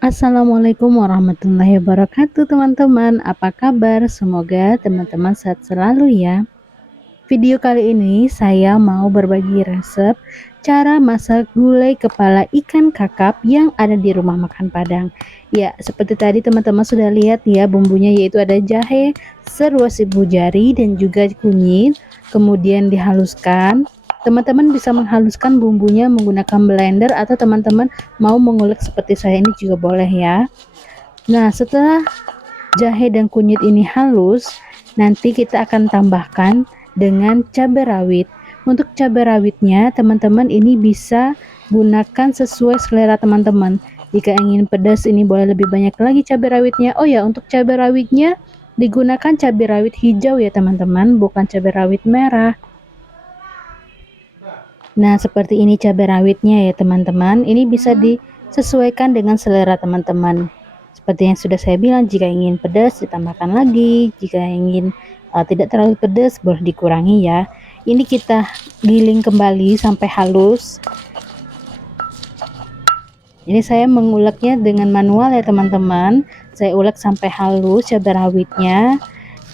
Assalamualaikum warahmatullahi wabarakatuh teman-teman. Apa kabar? Semoga teman-teman sehat selalu ya. Video kali ini saya mau berbagi resep cara masak gulai kepala ikan kakap yang ada di rumah makan Padang. Ya, seperti tadi teman-teman sudah lihat ya bumbunya, yaitu ada jahe, seruas ibu jari dan juga kunyit. Kemudian dihaluskan. Teman-teman bisa menghaluskan bumbunya menggunakan blender, atau teman-teman mau mengulek seperti saya ini juga boleh ya. Nah, setelah jahe dan kunyit ini halus, nanti kita akan tambahkan dengan cabai rawit. Untuk cabai rawitnya, teman-teman ini bisa gunakan sesuai selera teman-teman. Jika ingin pedas, ini boleh lebih banyak lagi cabai rawitnya. Oh ya, untuk cabai rawitnya digunakan cabai rawit hijau ya teman-teman, bukan cabai rawit merah. Nah, seperti ini cabai rawitnya ya teman-teman. Ini bisa disesuaikan dengan selera teman-teman. Seperti yang sudah saya bilang, jika ingin pedas ditambahkan lagi, jika ingin tidak terlalu pedas boleh dikurangi ya. Ini kita giling kembali sampai halus. Ini saya menguleknya dengan manual ya teman-teman. Saya ulek sampai halus cabai rawitnya.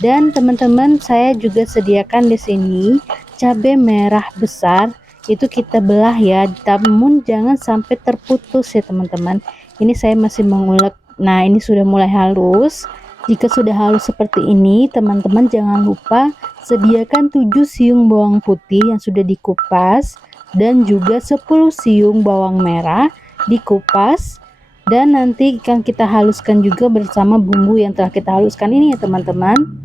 Dan teman-teman, saya juga sediakan di sini cabai merah besar, itu kita belah ya, namun jangan sampai terputus ya teman-teman. Ini saya masih mengulek. Nah, ini sudah mulai halus. Jika sudah halus seperti ini, teman-teman jangan lupa sediakan 7 siung bawang putih yang sudah dikupas dan juga 10 siung bawang merah dikupas, dan nanti akan kita haluskan juga bersama bumbu yang telah kita haluskan ini ya teman-teman.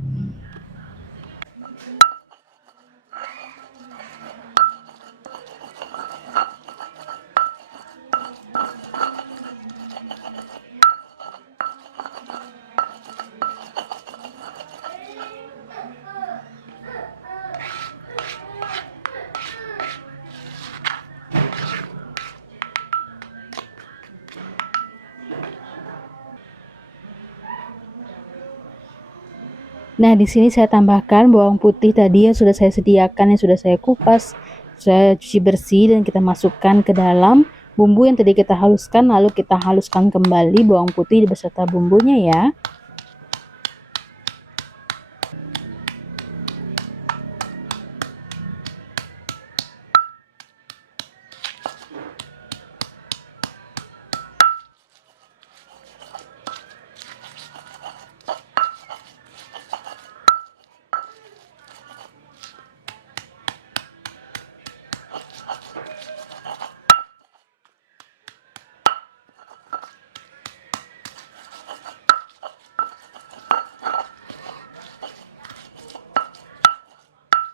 Nah, di sini saya tambahkan bawang putih tadi yang sudah saya sediakan, yang sudah saya kupas, saya cuci bersih, dan kita masukkan ke dalam bumbu yang tadi kita haluskan. Lalu kita haluskan kembali bawang putih beserta bumbunya ya.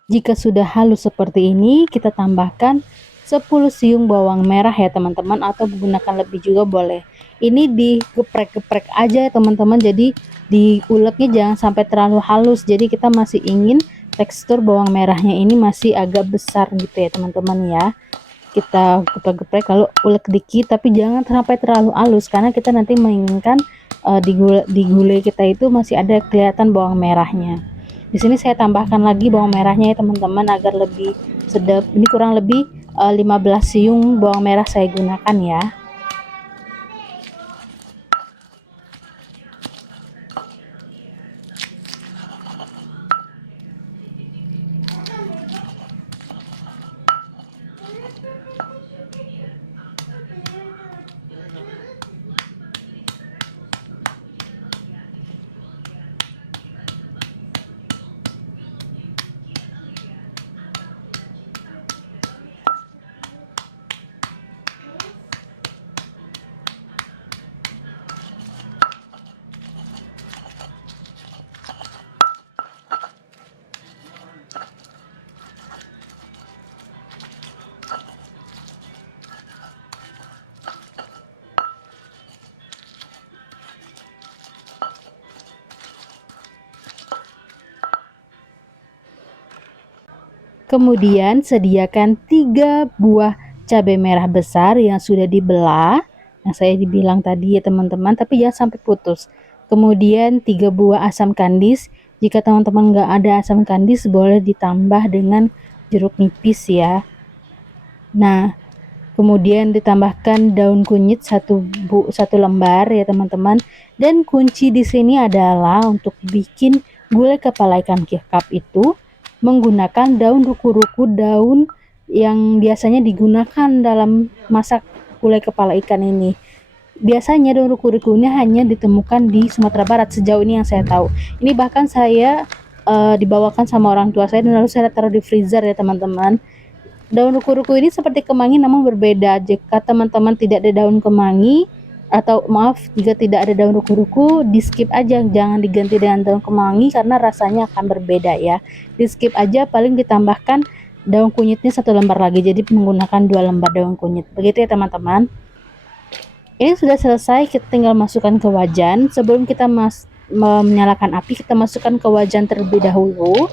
Jika sudah halus seperti ini, kita tambahkan 10 siung bawang merah ya teman-teman, atau menggunakan lebih juga boleh. Ini digeprek-geprek aja ya teman-teman, jadi diuleknya jangan sampai terlalu halus. Jadi kita masih ingin tekstur bawang merahnya ini masih agak besar gitu ya teman-teman ya. Kita geprek-geprek, kalau ulek dikit, tapi jangan sampai terlalu halus, karena kita nanti menginginkan di gulai kita itu masih ada kelihatan bawang merahnya. Di sini saya tambahkan lagi bawang merahnya ya teman-teman, agar lebih sedap. Ini kurang lebih 15 siung bawang merah saya gunakan ya. Kemudian sediakan 3 buah cabai merah besar yang sudah dibelah, yang saya dibilang tadi ya teman-teman, tapi jangan sampai putus. Kemudian 3 buah asam kandis. Jika teman-teman nggak ada asam kandis, boleh ditambah dengan jeruk nipis ya. Nah, kemudian ditambahkan daun kunyit satu lembar ya teman-teman. Dan kunci di sini adalah untuk bikin gulai kepala ikan kakap itu menggunakan daun ruku-ruku, daun yang biasanya digunakan dalam masak gulai kepala ikan ini. Biasanya daun ruku-ruku ini hanya ditemukan di Sumatera Barat sejauh ini yang saya tahu. Ini bahkan saya dibawakan sama orang tua saya dan lalu saya taruh di freezer ya teman-teman. Daun ruku-ruku ini seperti kemangi namun berbeda. Jika teman-teman tidak ada daun kemangi, atau maaf jika tidak ada daun ruku-ruku, di skip aja, jangan diganti dengan daun kemangi karena rasanya akan berbeda ya. Di skip aja, paling ditambahkan daun kunyitnya satu lembar lagi, jadi menggunakan 2 lembar daun kunyit. Begitu ya teman-teman. Ini sudah selesai, kita tinggal masukkan ke wajan. Sebelum kita menyalakan api, kita masukkan ke wajan terlebih dahulu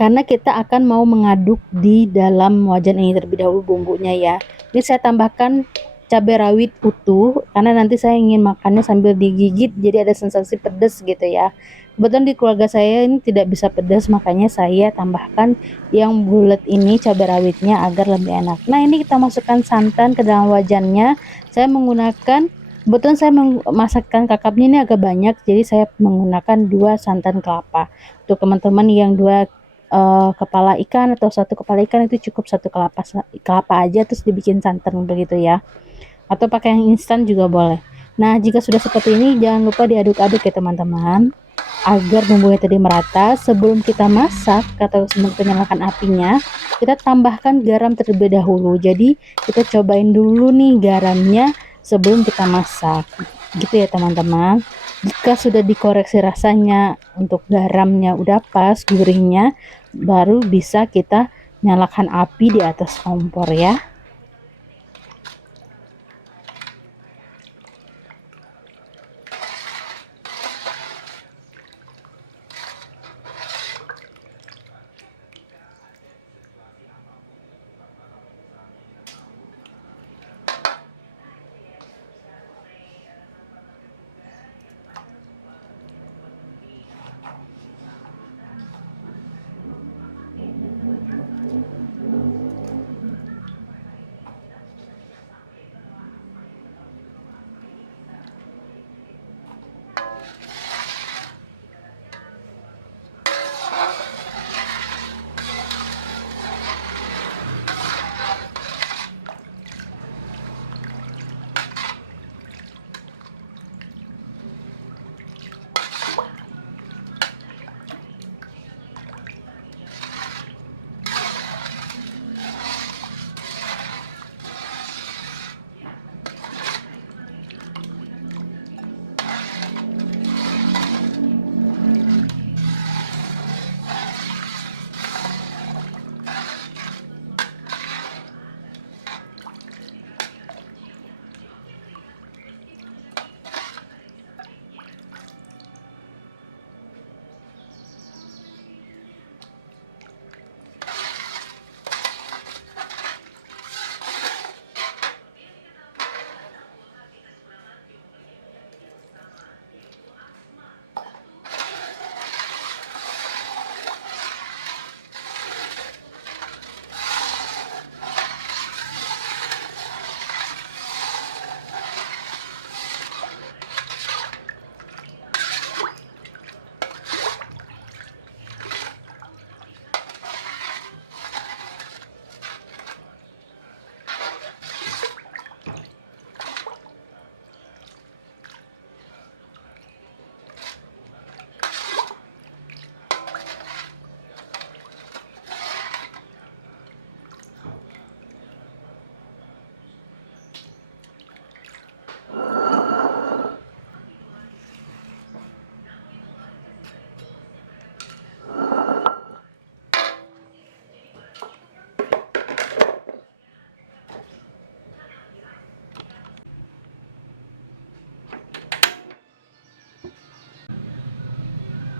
karena kita akan mau mengaduk di dalam wajan ini terlebih dahulu bumbunya ya. Ini saya tambahkan cabai rawit utuh karena nanti saya ingin makannya sambil digigit, jadi ada sensasi pedas gitu ya. Kebetulan di keluarga saya ini tidak bisa pedas, makanya saya tambahkan yang bulat ini cabai rawitnya agar lebih enak. Nah, ini kita masukkan santan ke dalam wajannya. Saya menggunakan, kebetulan saya memasakkan kakapnya ini agak banyak, jadi saya menggunakan 2 santan kelapa. Untuk teman-teman yang 2 kepala ikan atau 1 kepala ikan itu cukup 1 kelapa aja terus dibikin santan begitu ya, atau pakai yang instan juga boleh. Nah, jika sudah seperti ini jangan lupa diaduk-aduk ya teman-teman agar bumbunya tadi merata. Sebelum kita masak atau sebelum kita nyalakan apinya, kita tambahkan garam terlebih dahulu. Jadi kita cobain dulu nih garamnya sebelum kita masak gitu ya teman-teman. Jika sudah dikoreksi rasanya untuk garamnya udah pas gurihnya, baru bisa kita nyalakan api di atas kompor ya.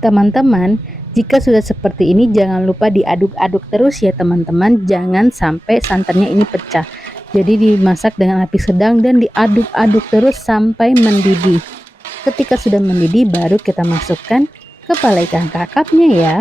Teman-teman, jika sudah seperti ini jangan lupa diaduk-aduk terus ya teman-teman, jangan sampai santannya ini pecah. Jadi dimasak dengan api sedang dan diaduk-aduk terus sampai mendidih. Ketika sudah mendidih baru kita masukkan kepala ikan kakapnya ya.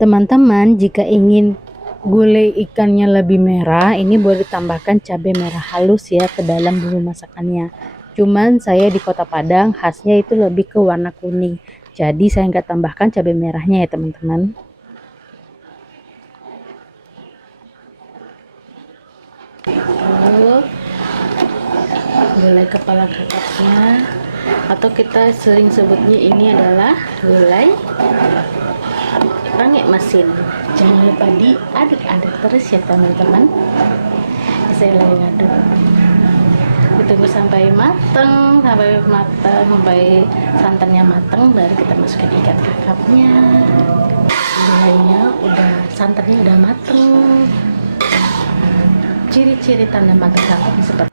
Teman-teman, jika ingin gulai ikannya lebih merah, ini boleh ditambahkan cabai merah halus ya ke dalam bumbu masakannya. Cuman saya di Kota Padang khasnya itu lebih ke warna kuning, jadi saya nggak tambahkan cabai merahnya ya teman-teman. Lalu gulai kepala kakapnya, atau kita sering sebutnya ini adalah gulai pakai mesin. Jangan lupa diaduk-aduk terus ya teman-teman. Saya lagi ngaduk. Ditunggu sampai mateng, sampai santannya mateng, baru kita masukin ikan kakapnya. Gulainya santannya udah mateng. Ciri-ciri tanda matang kakap seperti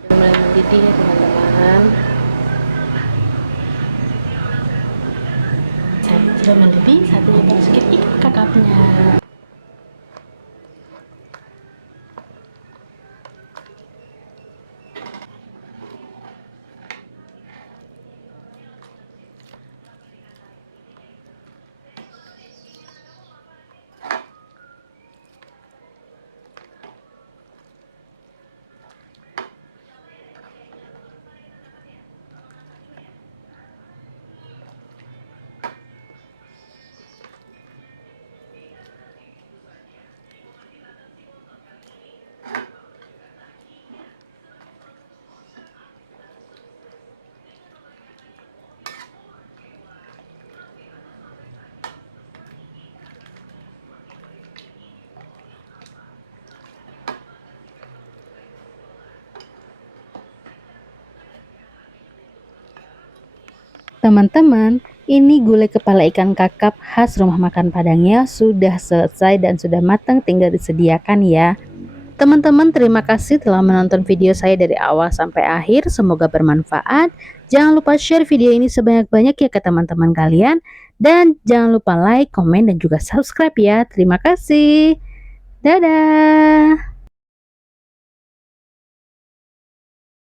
sudah mulai mendidih ya teman-teman. Sudah mendidih, saat ini kita masukin ikan kakapnya. Teman-teman, ini gulai kepala ikan kakap khas rumah makan Padangnya sudah selesai dan sudah matang, tinggal disediakan ya. Teman-teman, terima kasih telah menonton video saya dari awal sampai akhir. Semoga bermanfaat. Jangan lupa share video ini sebanyak-banyak ya ke teman-teman kalian. Dan jangan lupa like, komen, dan juga subscribe ya. Terima kasih. Dadah.